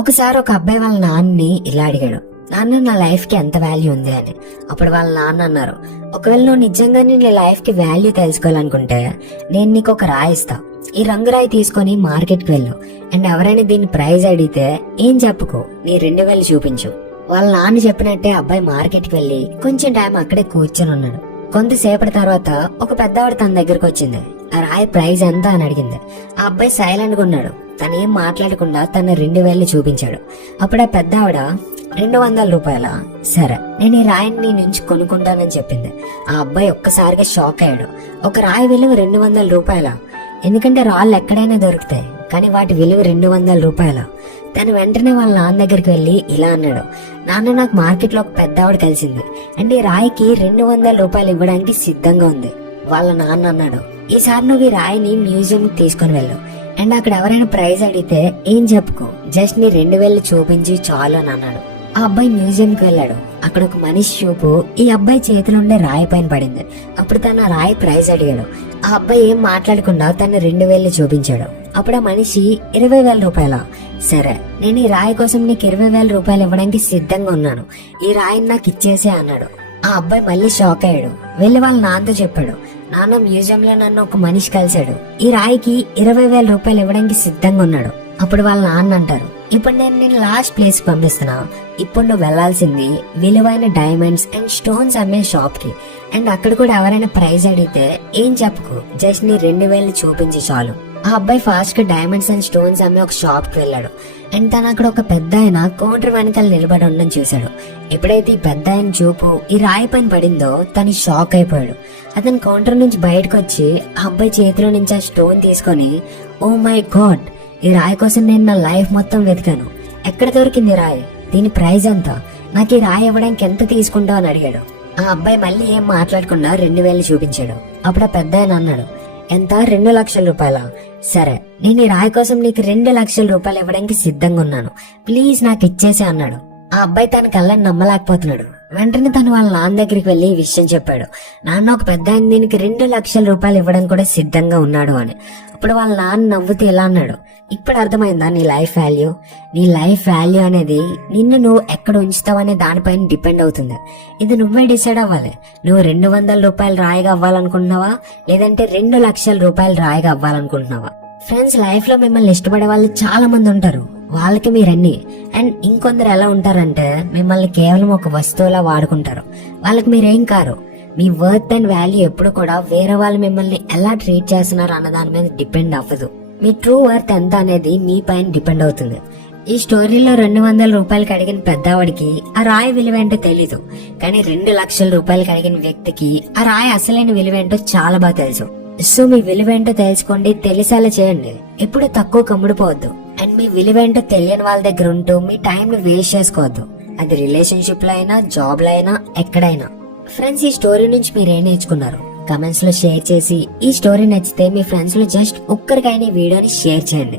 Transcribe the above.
ఒకసారి ఒక అబ్బాయి వాళ్ళ నాన్నని ఇలా అడిగాడు, నాన్న నా లైఫ్ కి ఎంత వాల్యూ ఉంది అని. అప్పుడు వాళ్ళ నాన్న అన్నారు, ఒకవేళ నువ్వు నిజంగానే నీ లైఫ్ కి వాల్యూ తెలుసుకోవాలనుకుంటే నేను నీకు ఒక రాయి ఇస్తా. ఈ రంగు రాయి తీసుకొని మార్కెట్ కి వెళ్ళు అండ్ ఎవరైనా దీని ప్రైజ్ అడిగితే ఏం చెప్పుకో, నీ 2000 చూపించు. వాళ్ళ నాన్న చెప్పినట్టే అబ్బాయి మార్కెట్ కి వెళ్లి కొంచెం టైం అక్కడే కూర్చొని ఉన్నాడు. కొంతసేపటి తర్వాత ఒక పెద్దవాడు తన దగ్గరకు వచ్చింది. ఆ రాయి ప్రైజ్ ఎంత అని అడిగింది. ఆ అబ్బాయి సైలెంట్ గా ఉన్నాడు. తను ఏం మాట్లాడకుండా తన 2000 చూపించాడు. అప్పుడు ఆ పెద్ద ఆవిడ 200 రూపాయల, సరే నేను ఈ రాయిని నీ నుంచి కొనుక్కుంటానని చెప్పింది. ఆ అబ్బాయి ఒక్కసారిగా షాక్ అయ్యాడు. ఒక రాయి విలువ 200 రూపాయల, ఎందుకంటే రాళ్ళు ఎక్కడైనా దొరుకుతాయి కానీ వాటి విలువ 200 రూపాయల. తను వెంటనే వాళ్ళ నాన్న దగ్గరికి వెళ్లి ఇలా అన్నాడు, నాన్న నాకు మార్కెట్ లో ఒక పెద్ద ఆవిడ కలిసింది అండ్ ఈ రాయికి 200 రూపాయలు ఇవ్వడానికి సిద్ధంగా ఉంది. వాళ్ళ నాన్న అన్నాడు, ఈసారి నువ్వు ఈ రాయిని మ్యూజియం తీసుకుని వెళ్ళు అండ్ అక్కడ ఎవరైనా ప్రైజ్ అడిగితే ఏం చెప్పుకో, జస్ట్ నీ 2000 చూపించి చాలు అని అన్నాడు. ఆ అబ్బాయి మ్యూజియం కి వెళ్ళాడు. అక్కడ ఒక మనిషి చూపు ఈ అబ్బాయి చేతిలో ఉండే రాయి పైన పడింది. అప్పుడు తన రాయి ప్రైజ్ అడిగాడు. ఆ అబ్బాయి ఏం మాట్లాడకుండా తన 2000 చూపించాడు. అప్పుడు ఆ మనిషి 20,000 రూపాయల, సరే నేను ఈ రాయి కోసం నీకు 20,000 రూపాయలు ఇవ్వడానికి సిద్ధంగా ఉన్నాను, ఈ రాయిని నాకు ఇచ్చేసే అన్నాడు. ఆ అబ్బాయి మళ్ళీ షాక్ అయ్యాడు. వెళ్లి వాళ్ళ నాన్నతో చెప్పాడు, నాన్న మ్యూజియం లో నన్ను ఒక మనిషి కలిశాడు, ఈ రాయికి 20,000 రూపాయలు ఇవ్వడానికి సిద్ధంగా ఉన్నాడు. అప్పుడు వాళ్ళ నాన్న అంటారు, ఇప్పుడు నేను లాస్ట్ ప్లేస్ పంపిస్తున్నా, ఇప్పుడు నువ్వు వెళ్లాల్సింది విలువైన డైమండ్స్ అండ్ స్టోన్స్ అమ్మే షాప్ కి అండ్ అక్కడ కూడా ఎవరైనా ప్రైజ్ అడిగితే ఏం చెప్పుకో, జస్ట్ నీ 2000 చూపించి చాలు. ఆ అబ్బాయి ఫాస్ట్ గా డైమండ్స్ అండ్ స్టోన్స్ అమ్మే ఒక షాప్ కి వెళ్ళాడు అండ్ తను అక్కడ ఒక పెద్ద ఆయన కౌంటర్ వెనకాల నిలబడి ఉండడం చూశాడు. ఎప్పుడైతే ఈ పెద్ద ఆయన చూపు ఈ రాయి పైన పడిందో తను షాక్ అయిపోయాడు. అతను కౌంటర్ నుంచి బయటకు వచ్చి ఆ అబ్బాయి చేతిలో నుంచి ఆ స్టోన్ తీసుకొని, ఓ మై గాడ్, ఈ రాయి కోసం నేను నా లైఫ్ మొత్తం వెతికాను, ఎక్కడ దొరికింది రాయి, దీని ప్రైజ్ ఎంత, నాకు ఈ రాయి ఇవ్వడానికి ఎంత తీసుకుంటావు అని అడిగాడు. ఆ అబ్బాయి మళ్ళీ ఏం మాట్లాడకుండా 2000 చూపించాడు. అప్పుడు ఆ పెద్ద ఆయన అన్నాడు, ఎంత, 2 లక్షల రూపాయల, సరే నేను ఈ రాయి కోసం నీకు 2 లక్షల రూపాయలు ఇవ్వడానికి సిద్ధంగా ఉన్నాను, ప్లీజ్ నాకు ఇచ్చేసి అన్నాడు. ఆ అబ్బాయి తన కళ్ళని నమ్మలేకపోతున్నాడు. వెంటనే తను వాళ్ళ నాన్న దగ్గరికి వెళ్లి ఈ విషయం చెప్పాడు, నాన్న ఒక పెద్ద ఆయన దీనికి 2 లక్షల రూపాయలు ఇవ్వడానికి కూడా సిద్ధంగా ఉన్నాడు అని. అప్పుడు వాళ్ళ నాన్న నవ్వుతూ ఇలా అన్నాడు, ఇప్పుడు అర్థమైందా నీ లైఫ్ వాల్యూ? నీ లైఫ్ వాల్యూ అనేది నిన్ను నువ్వు ఎక్కడ ఉంచుతావనే దానిపైన డిపెండ్ అవుతుంది. ఇది నువ్వే డిసైడ్ అవ్వాలి. నువ్వు 200 రూపాయలు రాయిగా అవ్వాలనుకుంటున్నావా లేదంటే 2 లక్షల రూపాయలు రాయిగా అవ్వాలనుకుంటున్నావా? ఫ్రెండ్స్, లైఫ్ లో మిమ్మల్ని ఇష్టపడే వాళ్ళు చాలా మంది ఉంటారు, వాళ్ళకి మీరన్నీ. అండ్ ఇంకొందరు ఎలా ఉంటారంటే మిమ్మల్ని కేవలం ఒక వస్తువులా వాడుకుంటారు, వాళ్ళకి మీరేం car. Me worth and value ఎప్పుడు కూడా వేరే వాళ్ళు మిమ్మల్ని ఎలా ట్రీట్ చేస్తున్నారు అన్న దాని మీద డిపెండ్ అవ్వదు. మీ ట్రూ వర్త్ ఎంత అనేది మీ పైన డిపెండ్ అవుతుంది. ఈ స్టోరీలో 200 రూపాయలకి అడిగిన పెద్దవాడికి ఆ రాయి విలువేంటో తెలీదు, కానీ 2 లక్షల రూపాయలకి అడిగిన వ్యక్తికి ఆ రాయి అసలైన విలువేంటో చాలా బాగా తెలుసు. సో మీ విలువేంటో తెలుసుకోండి, తెలిసేలా చేయండి, ఎప్పుడు తక్కువ కమ్ముడిపోవద్దు. అండ్ మీ విలువేంటో తెలియని వాళ్ళ దగ్గర ఉంటూ మీ టైం ని వేస్ట్ చేసుకోవద్దు, అది రిలేషన్షిప్ లో అయినా జాబ్ లో అయినా ఎక్కడైనా. ఫ్రెండ్స్, ఈ స్టోరీ నుంచి మీరు ఏం నేర్చుకున్నారు కమెంట్స్ లో షేర్ చేసి, ఈ స్టోరీ నచ్చితే మీ ఫ్రెండ్స్ లో జస్ట్ ఒక్కరికైనా ఈ వీడియోని షేర్ చేయండి.